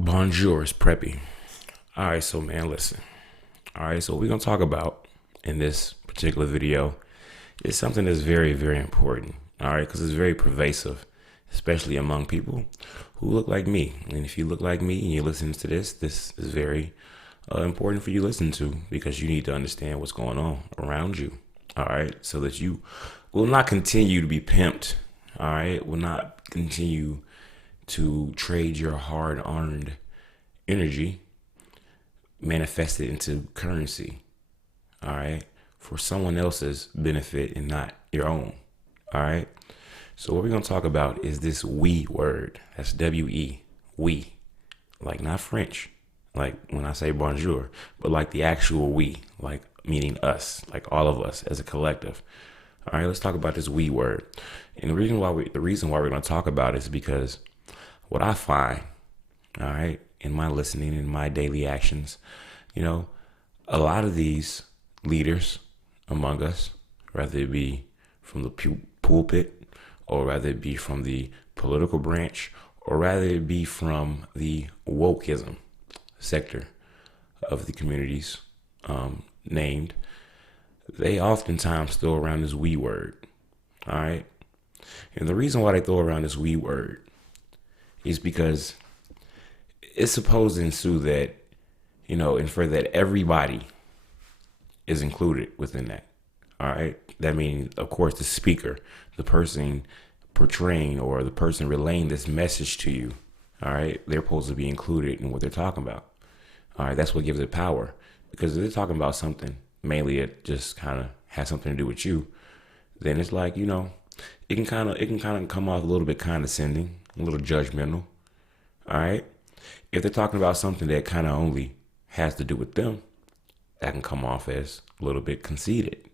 Bonjour, it's Preppy. All right, so man, listen. All right, so what we're gonna talk about in this particular video is something that's very, very important. All right, because it's very pervasive, especially among people who look like me. And if you look like me and you listen to this is very important for you to listen to because you need to understand what's going on around you. All right, so that you will not continue to be pimped. All right, will not continue to trade your hard-earned energy, manifest it into currency, all right, for someone else's benefit and not your own, all right? So what we're going to talk about is this we word. That's W-E, we, like not French, like when I say bonjour, but like the actual we, like meaning us, like all of us as a collective. All right, let's talk about this we word. And the reason why we're going to talk about it is because what I find, all right, in my listening, in my daily actions, a lot of these leaders among us, whether it be from the pulpit or rather it be from the political branch or rather it be from the wokeism sector of the communities named, they oftentimes throw around this we word, all right? And the reason why they throw around this we word is because it's supposed to ensue that, infer that everybody is included within that. All right. That means, of course, the speaker, the person portraying or the person relaying this message to you. All right. They're supposed to be included in what they're talking about. All right. That's what gives it power, because if they're talking about something, mainly it just kind of has something to do with you, then it's like, it can kind of come off a little bit condescending, a little judgmental. All right. If they're talking about something that kind of only has to do with them, that can come off as a little bit conceited,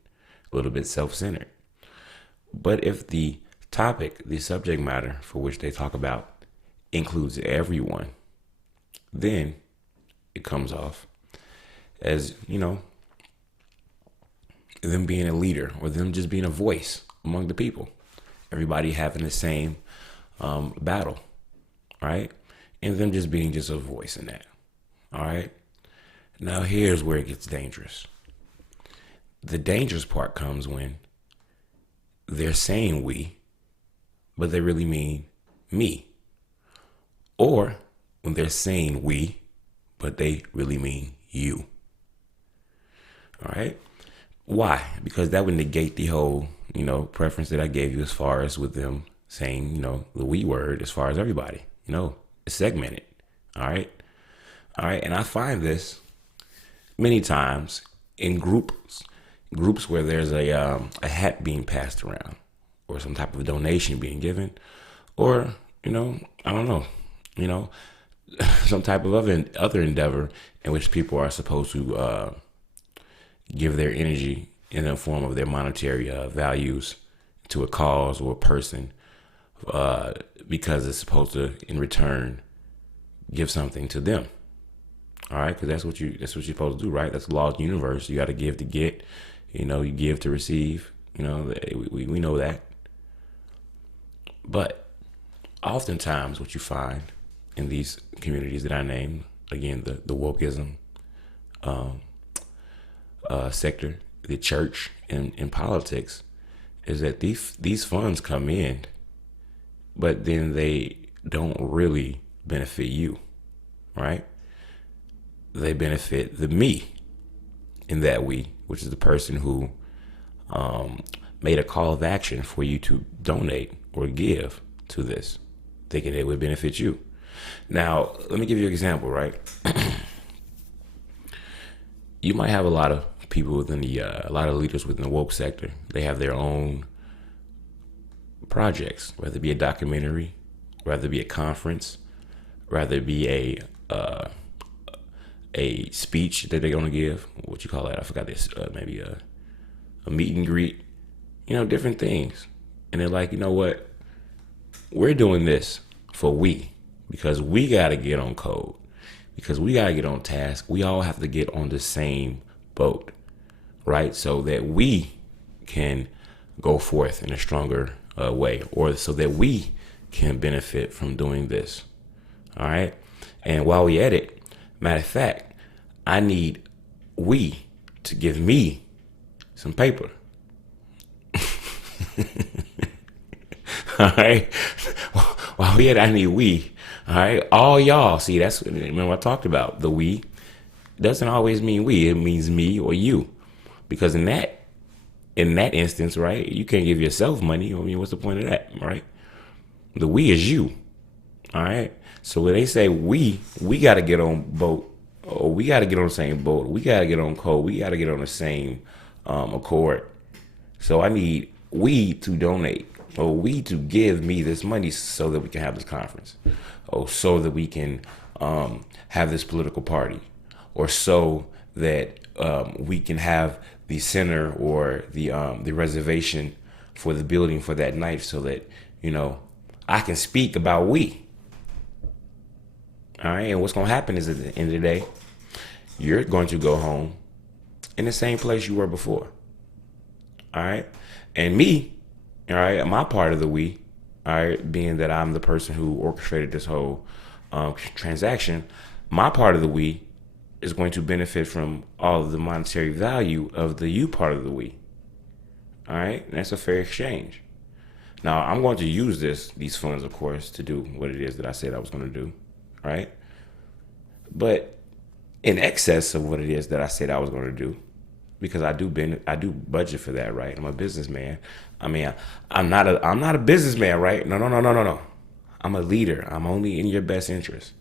a little bit self-centered. But if the topic, the subject matter for which they talk about includes everyone, then it comes off as, them being a leader or them just being a voice among the people. Everybody having the same battle, right? And them just being just a voice in that. All right. Now here's where it gets dangerous. The dangerous part comes when they're saying we, but they really mean me. Or when they're saying we, but they really mean you. All right. Why? Because that would negate the whole, preference that I gave you as far as with them saying, the we word as far as everybody, it's segmented. All right. All right. And I find this many times in groups where there's a hat being passed around or some type of donation being given or, I don't know, some type of other endeavor in which people are supposed to give their energy in the form of their monetary values to a cause or a person because it's supposed to, in return, give something to them. All right, because that's what you're supposed to do, right? That's the law of the universe. You got to give to get, you give to receive. We know that. But oftentimes, what you find in these communities that I named, again, the wokeism sector, the church, and politics, is that these funds come in, but then they don't really benefit you, right? They benefit the me in that we, which is the person who made a call of action for you to donate or give to this, thinking it would benefit you. Now, let me give you an example, right? You might have a lot of people within a lot of leaders within the woke sector. They have their own projects, whether it be a documentary, whether it be a conference, whether it be a speech that they're going to give. What you call that? I forgot this. Maybe a meet and greet, different things. And they're like, you know what? We're doing this for we, because we got to get on code, because we got to get on task. We all have to get on the same boat, right? So that we can go forth in a stronger way, or so that we can benefit from doing this. All right. And while we at it, matter of fact, I need we to give me some paper. All right. While we at it, I need we. All right. All y'all. See, that's, remember I talked about the we doesn't always mean we. It means me or you. Because in that instance, right, you can't give yourself money. I mean, what's the point of that, right? The we is you. All right. So when they say we got to get on boat, or we got to get on the same boat, we got to get on code, we got to get on the same accord. So I need we to donate, or we to give me this money so that we can have this conference, or so that we can have this political party, or so that we can have the center or the reservation for the building for that night, so that, you know, I can speak about we. All right, and what's going to happen is at the end of the day, you're going to go home in the same place you were before. All right, and me, all right, my part of the we, all right, being that I'm the person who orchestrated this whole transaction, my part of the we is going to benefit from all of the monetary value of the you part of the we. All right, and that's a fair exchange. Now, I'm going to use these funds, of course, to do what it is that I said I was going to do, right? But in excess of what it is that I said I was going to do, because I do budget for that, right? I'm a businessman. I mean, I'm not a businessman, right? No. I'm a leader. I'm only in your best interest,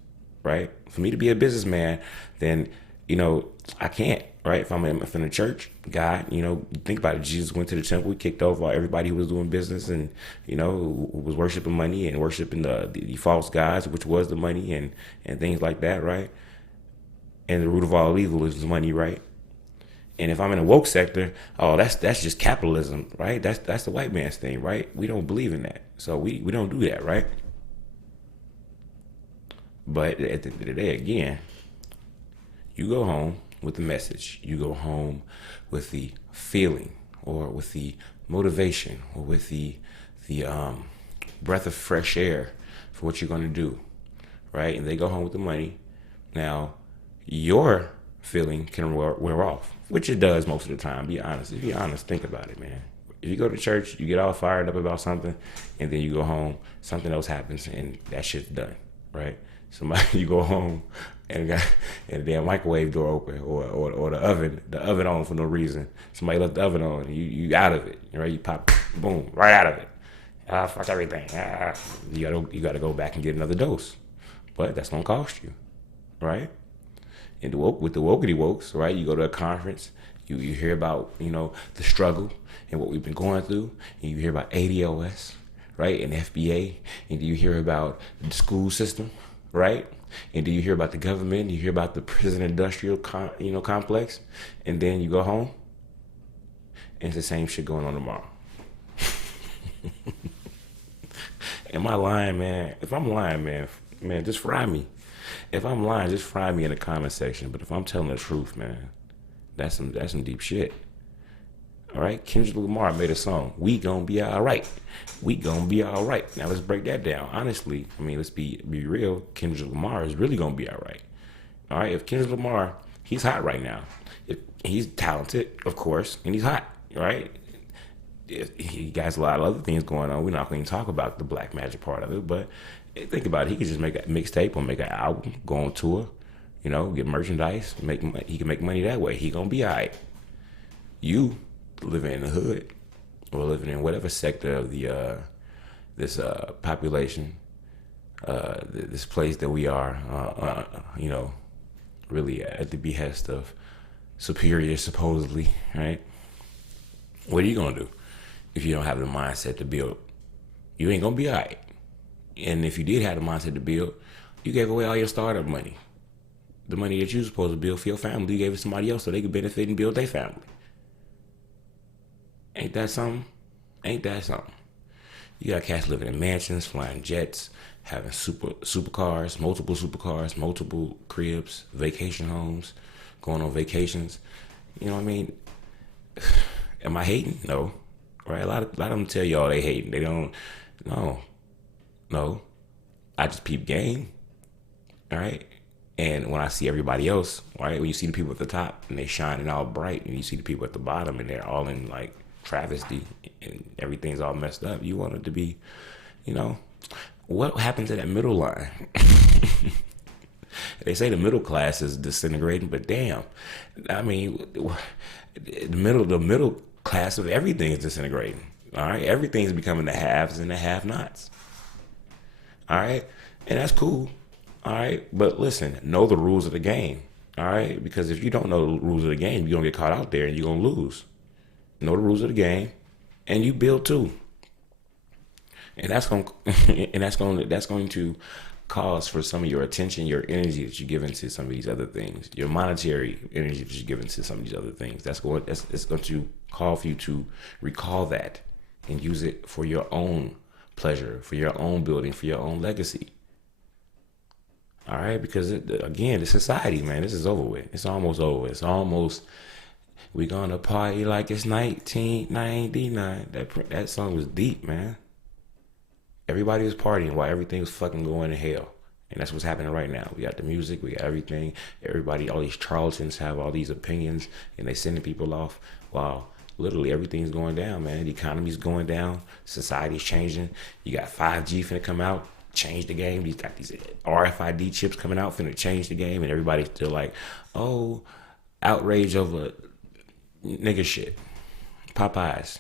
right? For me to be a businessman, then, you know, I can't, right? If I'm in the church, God, you know, think about it. Jesus went to the temple, he kicked off everybody who was doing business and, you know, who was worshiping money and worshiping the false gods, which was the money and things like that, right? And the root of all evil is money, right? And if I'm in a woke sector, oh, that's just capitalism, right? That's the white man's thing, right? We don't believe in that. So we don't do that, right? But at the end of the day, again, you go home with the message. You go home with the feeling, or with the motivation, or with the breath of fresh air for what you're going to do, right? And they go home with the money. Now, your feeling can wear off, which it does most of the time. Be honest. If you're honest, think about it, man. If you go to church, you get all fired up about something, and then you go home, something else happens, and that shit's done, right? Somebody, you go home and the damn microwave door open, or the oven on for no reason. Somebody left the oven on, you out of it, right? You pop, boom, right out of it. Fuck everything. You gotta go back and get another dose, but that's gonna cost you, right? And with the wokey wokes, right? You go to a conference, you hear about, you know, the struggle and what we've been going through, and you hear about ADOS, right, and FBA, and you hear about the school system, right? And do you hear about the government? You hear about the prison industrial complex, and then you go home, and it's the same shit going on tomorrow. Am I lying, man? If I'm lying, man, just fry me. If I'm lying, just fry me in the comment section. But if I'm telling the truth, man, that's some deep shit. All right, Kendrick Lamar made a song, "We Gonna Be All Right." We gonna be all right. Now let's break that down. Honestly, I mean, let's be real. Kendrick Lamar is really gonna be all right. All right, if Kendrick Lamar, he's hot right now. If he's talented, of course, and he's hot, right? He got a lot of other things going on. We're not going to talk about the black magic part of it, but think about it. He could just make a mixtape or make an album, go on tour, you know, get merchandise, he can make money that way. He gonna be all right. You living in the hood, or living in whatever sector of the this population, this place that we are, you know, really at the behest of superiors, supposedly, right? What are you gonna do if you don't have the mindset to build? You ain't gonna be all right. And if you did have the mindset to build, you gave away all your startup money. The money that you were supposed to build for your family, you gave it to somebody else so they could benefit and build their family. Ain't that something? Ain't that something? You got cats living in mansions, flying jets, having supercars, multiple cribs, vacation homes, going on vacations. You know what I mean? Am I hating? No. Right? A lot of them tell y'all they hating. They don't. No. I just peep game. All right. And when I see everybody else, right, when you see the people at the top and they shining all bright, and you see the people at the bottom and they're all in like travesty and everything's all messed up, you want it to be, you know, what happened to that middle line? They say the middle class is disintegrating, but damn, I mean, the middle class of everything is disintegrating. All right, everything's becoming the haves and the have-nots. All right, and that's cool. All right, but listen, know the rules of the game. All right, because if you don't know the rules of the game, you're gonna get caught out there and you're gonna lose. Know the rules of the game, and you build too. And that's going that's going to cause for some of your attention, your energy that you give into some of these other things, your monetary energy that you give into some of these other things. It's going to call for you to recall that and use it for your own pleasure, for your own building, for your own legacy. All right, because again, the society, man, this is over with. It's almost over. It's almost. We gonna party like it's 1999. That song was deep, man. Everybody was partying while everything was fucking going to hell. And that's what's happening right now. We got the music, we got everything. Everybody, all these charlatans have all these opinions and they sending people off while literally everything's going down, man. The economy's going down. Society's changing. You got 5G finna come out, change the game. You got these RFID chips coming out finna change the game. And everybody's still like, oh, outrage over nigga shit. Popeyes.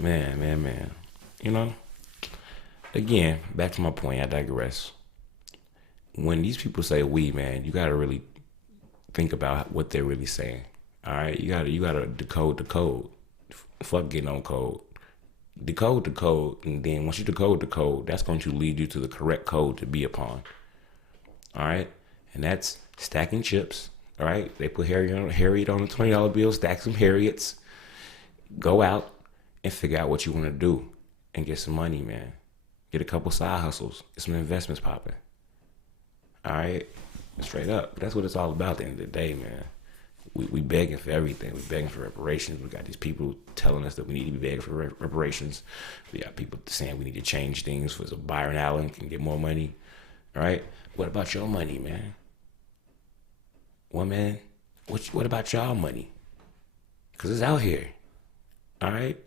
Man. You know, again, back to my point, I digress. When these people say we, man, you gotta really think about what they're really saying. All right, you gotta decode the code. Fuck getting on code. Decode the code, and then once you decode the code, that's going to lead you to the correct code to be upon. All right, and that's stacking chips. All right, they put Harriet on a $20 bill, stack some Harriets, go out and figure out what you want to do and get some money, man. Get a couple side hustles, get some investments popping. All right, straight up. That's what it's all about at the end of the day, man. We begging for everything. We begging for reparations. We got these people telling us that we need to be begging for reparations. We got people saying we need to change things so Byron Allen can get more money. All right, what about your money, man? Well, man, what about y'all money? Because it's out here. All right?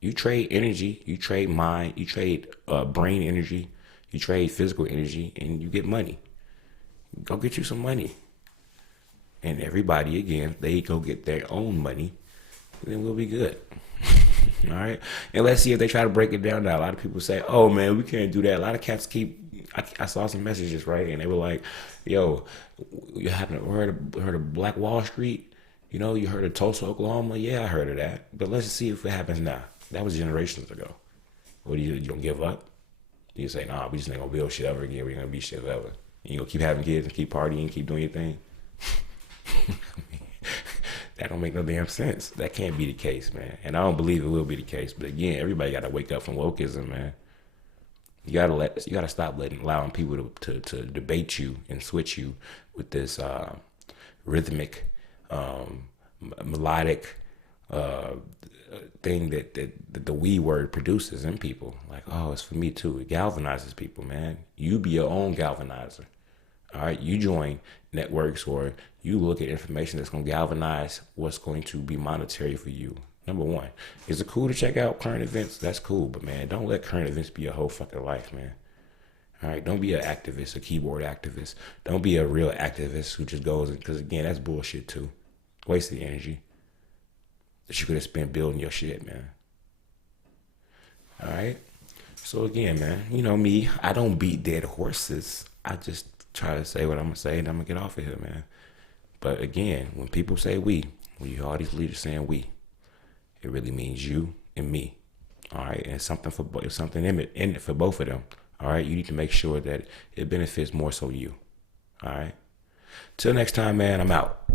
You trade energy, you trade mind, you trade brain energy, you trade physical energy, and you get money. Go get you some money. And everybody, again, they go get their own money, then we'll be good. All right? And let's see if they try to break it down now. A lot of people say, oh, man, we can't do that. A lot of cats I saw some messages, right? And they were like, yo, you haven't heard of Black Wall Street? You know, you heard of Tulsa, Oklahoma? Yeah, I heard of that. But let's see if it happens now. That was generations ago. What you gonna give up? You say, nah, we just ain't gonna build shit ever again. We ain't gonna be shit ever. You gonna keep having kids and keep partying, keep doing your thing? That don't make no damn sense. That can't be the case, man. And I don't believe it will be the case. But again, everybody gotta wake up from wokeism, man. You gotta stop allowing people to debate you and switch you with this rhythmic, melodic thing that the we word produces in people. Like, oh, it's for me too. It galvanizes people, man. You be your own galvanizer. All right, you join networks or you look at information that's going to galvanize what's going to be monetary for you. Number one, is it cool to check out current events? That's cool, but man, don't let current events be your whole fucking life, man. All right, don't be an activist, a keyboard activist. Don't be a real activist who just goes, because again, that's bullshit too. Waste the energy that you could have spent building your shit, man. All right. So again, man, you know me, I don't beat dead horses. I just try to say what I'm gonna say, and I'm gonna get off of here, man. But again, when people say we, when you hear all these leaders saying we, it really means you and me. All right, and something in it for both of them. All right, you need to make sure that it benefits more so you. All right. Till next time, man. I'm out.